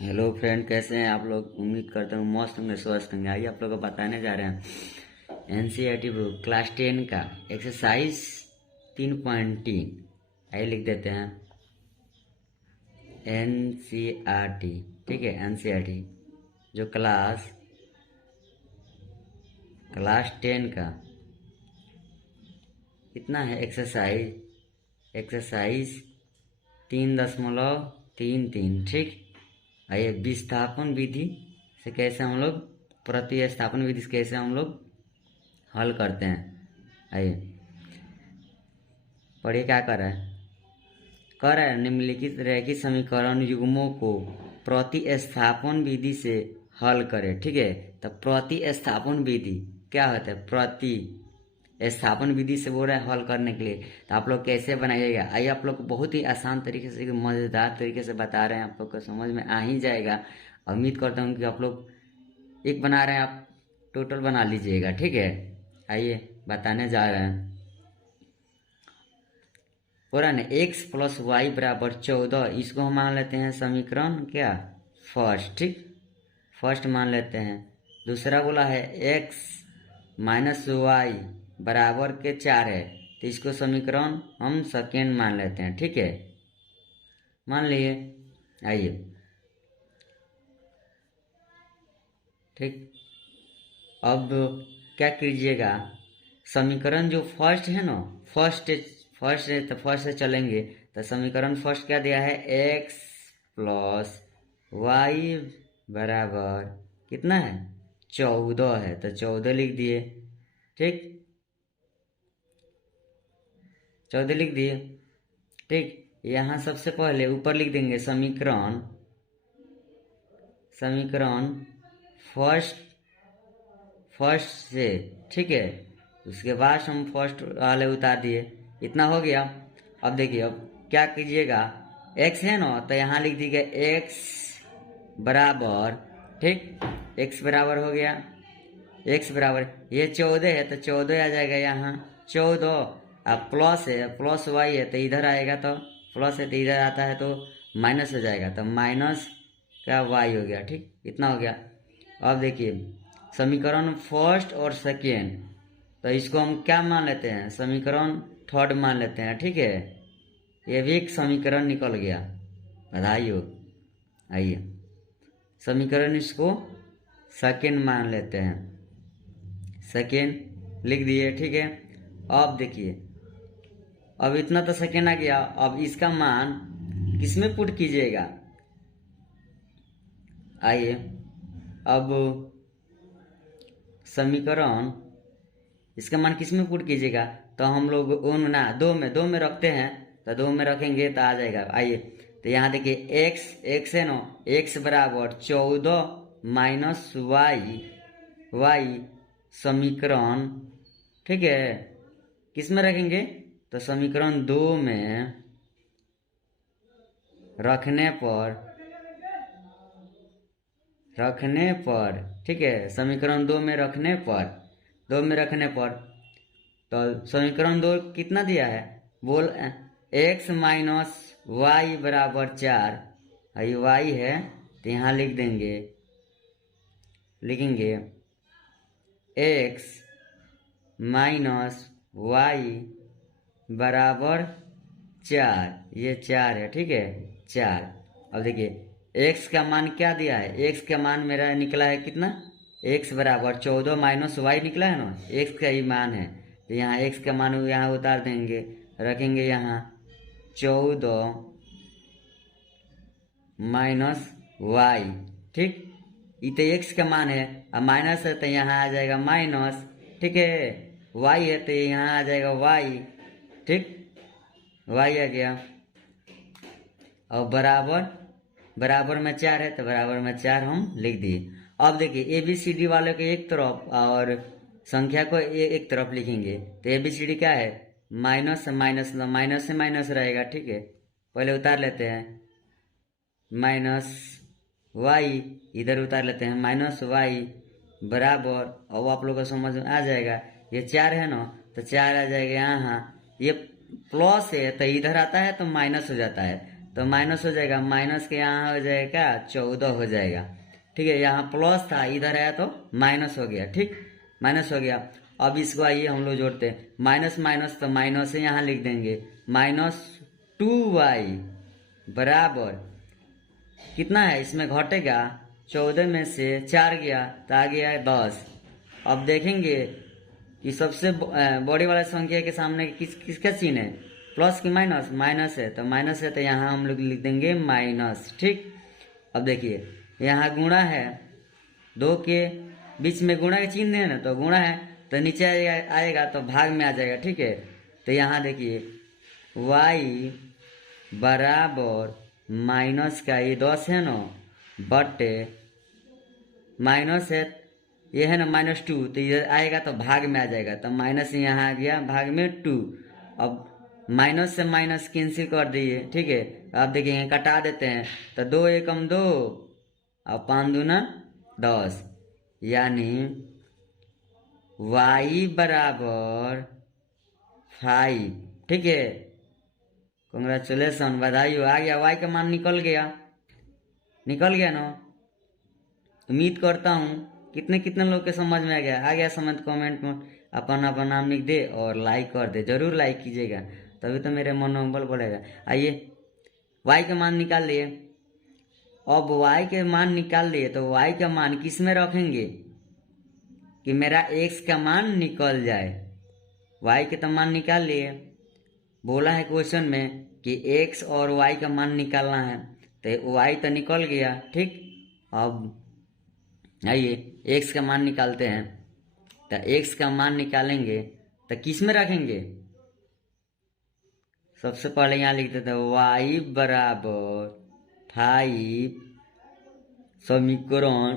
Hello friend, कैसे हैं आप लोग। उम्मीद करता हूँ मस्त होंगे, स्वस्थ होंगे। आइए आप लोग को बताने जा रहे हैं एनसीईआरटी बुक क्लास 10 का एक्सरसाइज 3.3। आइए लिख देते हैं एनसीईआरटी। ठीक है, एनसीईआरटी जो क्लास 10 का कितना है एक्सरसाइज 3.33। ठीक। आइए विस्थापन विधि से कैसे हम लोग प्रतिस्थापन विधि से कैसे हम लोग हल करते हैं। आइए पढ़िए क्या कर रहा है निम्नलिखित रैखिक समीकरण युग्मों को प्रतिस्थापन विधि से हल करें। ठीक है, तो प्रतिस्थापन विधि क्या होता है। प्रतिस्थापन विधि से बोल रहा है हल करने के लिए, तो आप लोग कैसे बनाइएगा। आइए आप लोग को बहुत ही आसान तरीके से, मज़ेदार तरीके से बता रहे हैं, आप लोग को समझ में आ ही जाएगा। उम्मीद करता हूँ कि आप लोग एक बना रहे हैं, आप टोटल बना लीजिएगा। ठीक है, आइए बताने जा रहे हैं। हो रहा है ना, x प्लस वाई बराबर 14। इसको हम मान लेते हैं समीकरण क्या, फर्स्ट। ठीक, फर्स्ट मान लेते हैं। दूसरा बोला है x माइनस वाई बराबर के 4 है, तो इसको समीकरण हम सेकेंड मान लेते हैं। ठीक है, मान लिए। आइए ठीक, अब क्या कीजिएगा, समीकरण जो फर्स्ट है ना, फर्स्ट है तो फर्स्ट से चलेंगे। तो समीकरण फर्स्ट क्या दिया है, x प्लस वाई बराबर कितना है, 14 है, तो 14 लिख दिए। ठीक, 14 लिख दिए। ठीक, यहाँ सबसे पहले ऊपर लिख देंगे समीकरण फर्स्ट से। ठीक है, उसके बाद हम फर्स्ट वाले उतार दिए। इतना हो गया। अब देखिए, अब क्या कीजिएगा, x है ना, तो यहाँ लिख दीजिए x बराबर। ठीक, x बराबर हो गया, x बराबर ये 14 है तो 14 आ जाएगा यहाँ 14। अब प्लस है, प्लस वाई है तो इधर आएगा, तो प्लस है तो इधर आता है तो माइनस हो जाएगा, तो माइनस का वाई हो गया। ठीक, इतना हो गया। अब देखिए समीकरण फर्स्ट और सेकेंड, तो इसको हम क्या मान लेते हैं, समीकरण थर्ड मान लेते हैं। ठीक है, ये भी एक समीकरण निकल गया, बधाई हो। आइए समीकरण इसको सेकेंड मान लेते हैं, सेकेंड लिख दिए। ठीक है, अब देखिए, अब इतना तो सेकेंड आ गया। अब इसका मान किसमें पुट कीजिएगा, आइए अब समीकरण इसका मान किसमें पुट कीजिएगा, तो हम लोग दो में रखते हैं, तो दो में रखेंगे तो आ जाएगा। आइए तो यहाँ देखिए x है ना, x बराबर 14 माइनस वाई समीकरण। ठीक है, किस में रखेंगे, तो समीकरण 2 में रखने पर ठीक है, समीकरण 2 में रखने पर तो समीकरण 2 कितना दिया है, बोल x माइनस वाई बराबर 4। ये y है तो यहाँ लिखेंगे x माइनस वाई बराबर 4। ये 4 है। ठीक है, 4। अब देखिए x का मान क्या दिया है, x का मान मेरा निकला है कितना, x बराबर 14 माइनस वाई निकला है ना, x का ही मान है, तो यहाँ x का मान यहाँ उतार देंगे, रखेंगे यहाँ 14 माइनस वाई। ठीक, ये तो x का मान है, अब माइनस है तो यहाँ आ जाएगा माइनस। ठीक है, y है तो यहाँ आ जाएगा y। ठीक, y आ गया। और बराबर में 4 है तो बराबर में 4 हम लिख दिए। अब देखिए ABCD वाले को एक तरफ और संख्या को एक तरफ लिखेंगे, तो ABCD क्या है, माइनस से माइनस रहेगा। ठीक है, पहले उतार लेते हैं माइनस वाई, इधर उतार लेते हैं माइनस वाई बराबर। अब आप लोगों को समझ में आ जाएगा, ये 4 है ना, तो 4 आ जाएगा यहाँ। ये प्लस है तो इधर आता है तो माइनस हो जाता है, तो माइनस हो जाएगा, माइनस के यहाँ हो जाएगा 14 हो जाएगा। ठीक है, यहाँ प्लस था, इधर आया तो माइनस हो गया। ठीक, माइनस हो गया। अब इसको आइए हम लोग जोड़ते हैं, माइनस माइनस तो माइनस से यहाँ लिख देंगे, -2y बराबर कितना है, इसमें घटेगा 14 में से 4 गया तो आ गया 10। अब देखेंगे कि सबसे बड़ी वाला संख्या के सामने किसका चिन्ह है, प्लस की माइनस, माइनस है तो माइनस है, तो यहाँ हम लोग लिख देंगे माइनस। ठीक, अब देखिए यहाँ गुणा है, 2 के बीच में गुणा का चिन्ह है ना, तो गुणा है तो नीचे आएगा तो भाग में आ जाएगा। ठीक है, तो यहाँ देखिए y बराबर माइनस का ये 10 है ना, बटे माइनस है ये है ना -2, तो इधर आएगा तो भाग में आ जाएगा, तो माइनस यहाँ आ गया भाग में 2। अब माइनस से माइनस कैंसिल कर दिए। ठीक है, अब देखिए कटा देते हैं, तो 2 एकम 2 और 5 दूना 10, यानी y बराबर 5। ठीक है, कॉन्ग्रेचुलेसन, बधाई हो, आ गया y का मान निकल गया ना। उम्मीद करता हूँ कितने कितने लोग के समझ में आ गया समझ। कमेंट में अपन नाम लिख दे और लाइक कर दे, जरूर लाइक कीजिएगा, तभी तो मेरे मनोबल बढ़ेगा। आइए y का मान निकाल लिए। अब y के मान निकाल लिए तो y का मान किस में रखेंगे कि मेरा x का मान निकल जाए। y के तो मान निकाल लिए, बोला है क्वेश्चन में कि x और y का मान निकालना है, तो y तो निकल गया। ठीक, अब आइए x का मान निकालते हैं। तो x का मान निकालेंगे तो किस में रखेंगे, सबसे पहले यहाँ लिख देते हैं y बराबर 5, समीकरण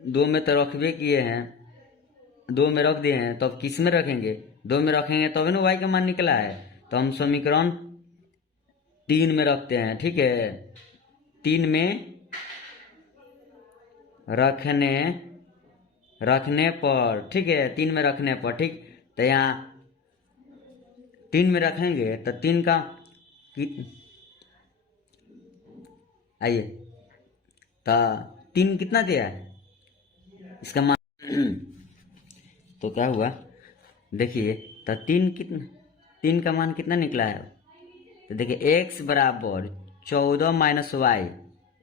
2 में तो रखबे किए हैं, 2 में रख दिए हैं, तो अब किस में रखेंगे, 2 में रखेंगे तभी ना y का मान निकला है, तो हम समीकरण 3 में रखते हैं। ठीक है, 3 में रखने पर, ठीक है, 3 में रखने पर, ठीक, तो यहाँ 3 में रखेंगे तो 3 का आइए तो 3 कितना दिया है इसका मान तो क्या हुआ देखिए, तो 3 का मान कितना निकला है, तो देखिए x बराबर 14 माइनस वाई,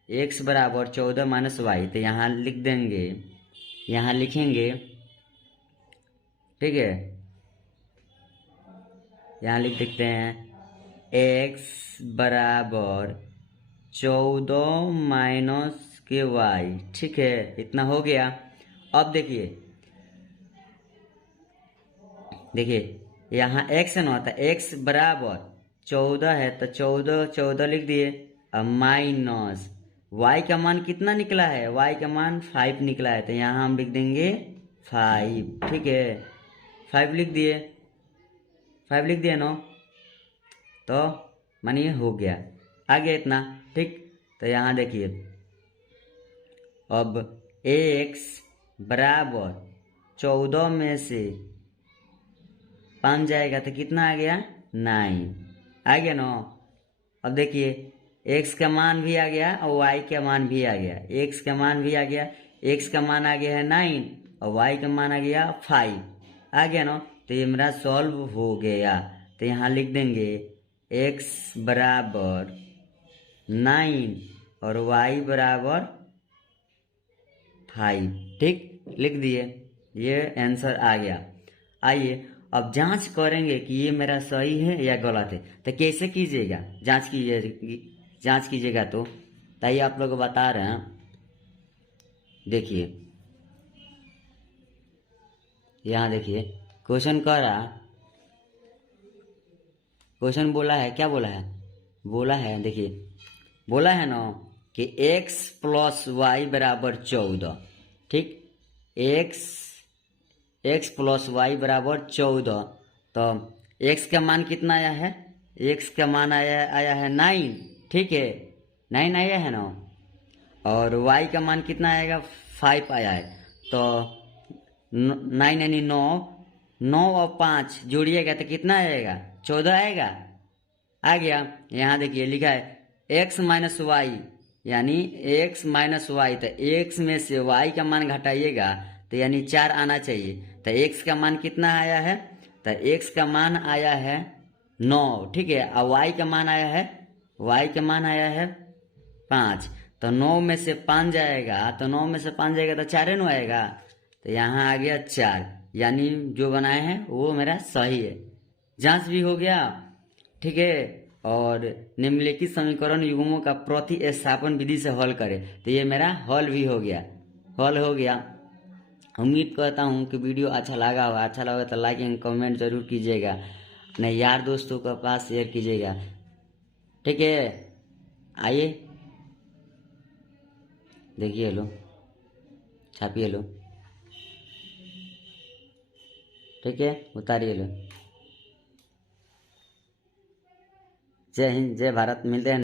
x बराबर 14 माइनस वाई, तो यहाँ लिख देंगे, यहाँ लिखेंगे। ठीक है, यहाँ लिख देते हैं x बराबर 14 माइनस के वाई। ठीक है, इतना हो गया। अब देखिए यहाँ x है ना, तो x बराबर 14 है तो 14 लिख दिए, अब माइनस y का मान कितना निकला है, y का मान 5 निकला है, तो यहाँ हम लिख देंगे 5। ठीक है, 5 लिख दिए ना, तो मानिए हो गया, आ गया इतना। ठीक, तो यहाँ देखिए अब x बराबर 14 में से 5 जाएगा तो कितना आ गया, 9 आ गया ना। अब देखिए x का मान भी आ गया और y का मान भी आ गया, x का मान भी आ गया, x का मान आ गया है 9 और y का मान आ गया 5, आ गया ना। तो ये मेरा सॉल्व हो गया, तो यहाँ लिख देंगे x बराबर 9 और y बराबर 5। ठीक, लिख दिए, ये आंसर आ गया। आइए अब जांच करेंगे कि ये मेरा सही है या गलत है, तो कैसे कीजिएगा, जांच कीजिएगा तो ताइए आप लोग बता रहे हैं। देखिए यहाँ देखिए क्वेश्चन बोला है, क्या बोला है देखिए, बोला है ना कि x प्लस वाई बराबर 14। ठीक, x प्लस वाई बराबर 14, तो x का मान कितना आया है, x का मान आया है 9। ठीक है, 9 आया है ना, और y का मान कितना आएगा, 5 आया है, तो 9 यानी 9 और 5 जोड़िएगा तो कितना आएगा, 14 आएगा, आ गया। यहाँ देखिए लिखा है एक्स माइनस वाई, यानी एक्स माइनस वाई, तो एक्स में से वाई का मान घटाइएगा तो यानी 4 आना चाहिए। तो एक्स का मान कितना आया है, तो एक्स का मान आया है 9, ठीक है। और वाई का मान आया है, वाई का मान आया है 5। तो 9 में से 5 जाएगा, तो 9 में से 5 जाएगा तो 4 ही न आएगा, तो यहाँ आ गया 4, यानी जो बनाए हैं वो मेरा सही है। जांच भी हो गया, ठीक है। और निम्नलिखित समीकरण युग्मों का प्रतिस्थापन विधि से हल करें, तो ये मेरा हल भी हो गया, हल हो गया। उम्मीद करता हूँ कि वीडियो अच्छा लगा होगा, अच्छा लगा तो लाइक एंड कमेंट जरूर कीजिएगा, अपने यार दोस्तों के पास शेयर कीजिएगा, ठीक है। आइए देखिए, लो छापिए, लो, ठीक है, उतारिए, लो। जय हिंद, जय भारत, मिलते हैं।